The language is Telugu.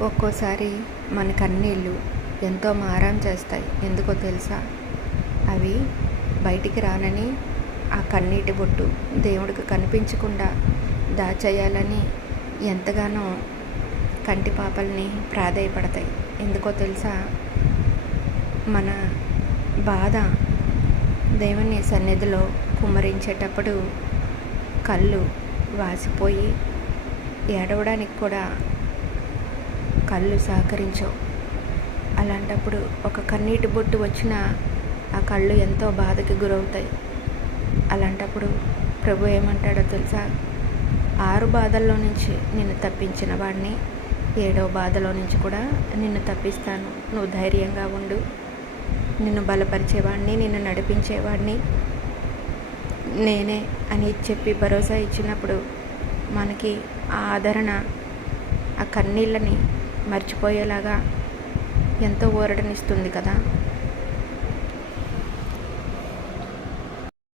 ఒక్కోసారి మన కన్నీళ్ళు ఎంతో మారం చేస్తాయి. ఎందుకో తెలుసా? అవి బయటికి రానని ఆ కన్నీటి బొట్టు దేవుడికి కనిపించకుండా దాచేయాలని ఎంతగానో కంటి పాపల్ని ప్రాధాయపడతాయి. ఎందుకో తెలుసా? మన బాధ దేవుని సన్నిధిలో కుమ్మరించేటప్పుడు కళ్ళు వాసిపోయి ఏడవడానికి కూడా కళ్ళు సహకరించవు. అలాంటప్పుడు ఒక కన్నీటి బొట్టు వచ్చిన ఆ కళ్ళు ఎంతో బాధకి గురవుతాయి. అలాంటప్పుడు ప్రభు ఏమంటాడో తెలుసా? ఆరు బాధల్లో నుంచి నిన్ను తప్పించిన వాడిని ఏడో బాధలో నుంచి కూడా నిన్ను తప్పిస్తాను. నువ్వు ధైర్యంగా ఉండు. నిన్ను బలపరిచేవాడిని నిన్ను నడిపించేవాడిని. నేనే అని చెప్పి భరోసా ఇచ్చినప్పుడు మనకి ఆ ఆదరణ ఆ కన్నీళ్ళని మర్చిపోయేలాగా ఎంతో ఊరటనిస్తుంది కదా?